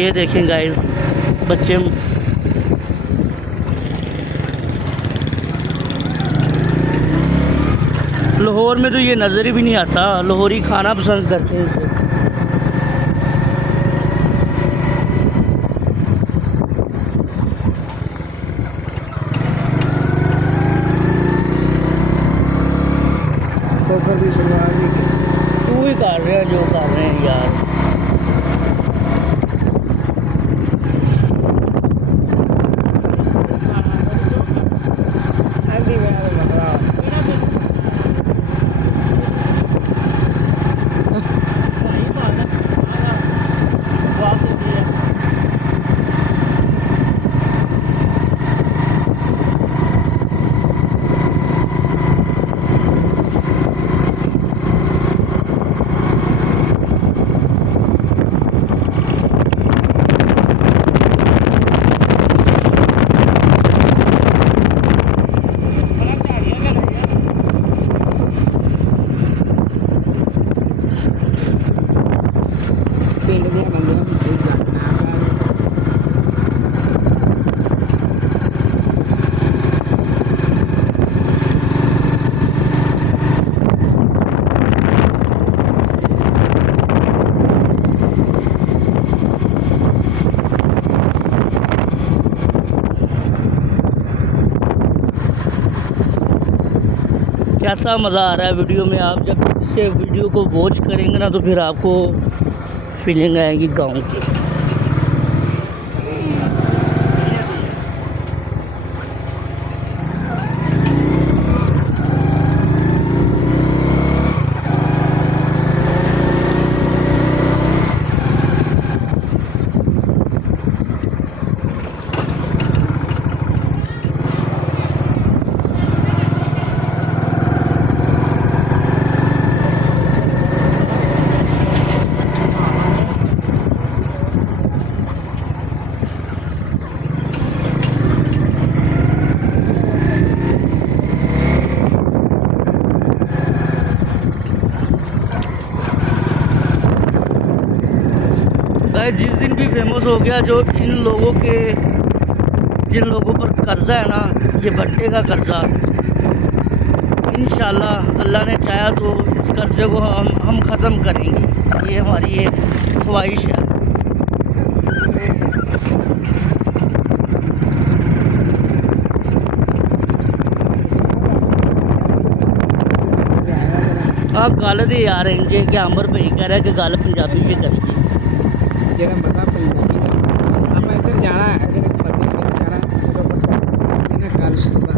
ये देखें गाइस, बच्चे लाहौर में तो ये नज़र ही भी नहीं आता। लाहौरी खाना पसंद करते हैं इसे। तो फिर भी शुरुआत नहीं की। तू ही कर रहे हैं जो कर रहे हैं यार। आंधी में आ रहा है। पिंड में बंदे को जाना है। कैसा मज़ा आ रहा है वीडियो में। आप जब इसे वीडियो को वॉच करेंगे ना तो फिर आपको फीलिंग आएगी गांव की। गाइस, जिस दिन भी फेमस हो गया, जो इन लोगों के जिन लोगों पर कर्जा है ना, ये भट्टे का कर्जा, इंशाल्लाह अल्लाह ने चाहा तो इस कर्जे को हम ख़त्म करेंगे। ये हमारी एक ख्वाहिश है। आप गल दे यार इंजे कि अंबर भाई कह रहा है कि गल पंजाबी च करिए। जेड़ा बंदा पंजाबी दा हम इधर जाना है, जेड़े बंदे इधर जाना है, इन्हें कल सुबह।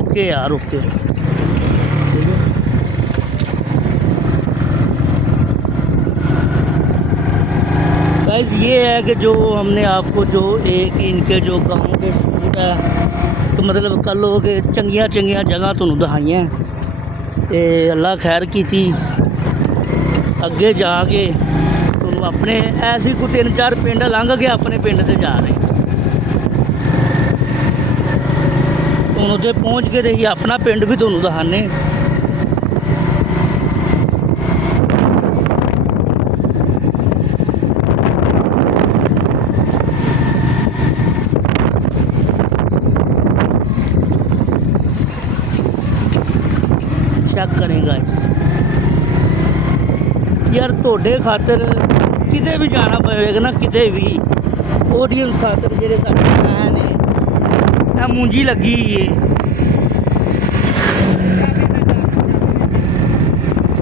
ओके यार, ओके। ठीक है। गाइस, ये है कि जो हमने आपको जो एक इनके जो गाँव के शूट है, तो मतलब कल हो के चंगिया चंगिया जगह तुहानू दिखाइयां ते अल्लाह खैर कीती। अगे जाके तुहानू अपने ऐसी को 3-4 पिंड लंघ के अपने पिंड ते जा रहे हूँ। उत्थे पहुँच के रही अपना पिंड भी तुहानू दिखाने। चेक करेगा यार, तोड़े खातर किते भी जाना पवेगा ना, किते भी ऑडियंस खातर जेरे साडे फैन है, मुंजी लगी है।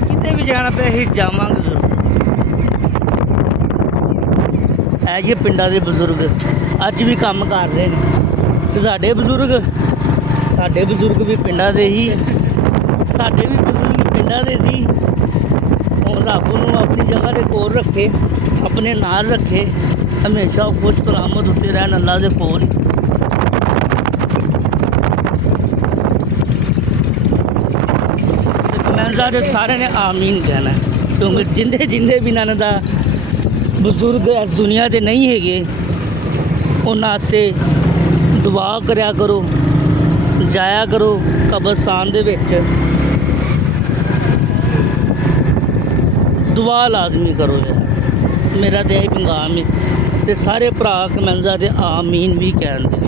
किते भी जाना पे ही जावांगे जरूर। है ये पिंडा दे बजुर्ग अज भी काम कर रहे हैं ते साडे बजुर्ग भी पिंडा दे ही, साडे भी बजुर्ग पिंडा दे सी। और रब नूं अपनी जगह के कोल रखे, अपने नाल रखे, हमेशा खुश सलामत उत्ते रहन अल्लाह दे कोल। कमेंट्स दे सारे ने आमीन कहना है, क्योंकि जिंदे जिंदे भी इन्हां दा बजुर्ग इस दुनिया ते नहीं हैगे, उन्हां आस्ते दुआ करया करो, जाया करो कब्रस्तान दे विच, दुआ लाजमी करो यार। ਮੇਰਾ ਤੇ ਇਹ ਪੈਗਾਮ ਹੈ ਤੇ ਸਾਰੇ ਭਰਾ ਕਮੈਂਜ਼ਾ ਦੇ ਆਮੀਨ ਵੀ ਕਹਿੰਦੇ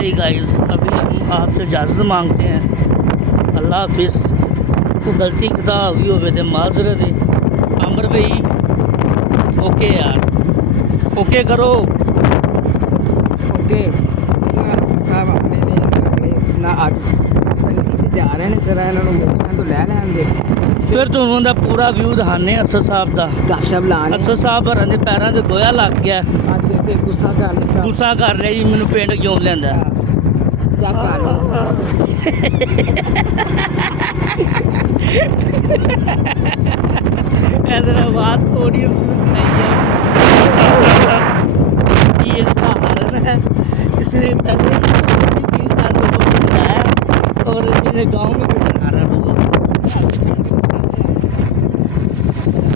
अच्छा गाइस अभी हम आपसे इजाज़त मांगते हैं अल्लाह हाफिज़ को गलती किता होगी होवे ते माजरत है आमर भाई ओके यार ओके करो ओके ਸਾਹਿਬ ਆਪਣੇ ਨੇ ਆਪਣੇ ਨਾ ਅੱਜ ਨੀਚੇ ਜਾ ਰਹੇ ਨੇ ਜਰਾ ਇਹਨਾਂ ਨੂੰ ਮੋਟਰਸਾਈਕਲ ਤੋਂ ਲੈ ਲੈਣ ਦੇ ਫਿਰ ਤੁਹਾਨੂੰ ਦਾ ਪੂਰਾ ਵਿਊ ਦਿਖਾਣੇ ਅਰਸਦ ਸਾਹਿਬ ਦਾ ਗੱਪਸ਼ਪ ਲਾਣ ਅਰਸਦ ਸਾਹਿਬ ਹਰਾਂ ਦੇ ਪੈਰਾਂ ਤੇ ਗੋਇਆ ਲੱਗ ਗਿਆ ਅੱਜ ਤੇ ਗੁੱਸਾ ਕਰ ਲਿਆ ਗੁੱਸਾ ਕਰ ਰਿਹਾ ਜੀ ਮੈਨੂੰ ਪਿੰਡ ਕਿਉਂ ਲੈਂਦਾ ਚੈੱਕ ਕਰ ऐसा बात थोड़ी नहीं है ये सहारण है इसने पहले 3-4 लोगों को बुलाया और इन्हें गाँव में भी बना रहा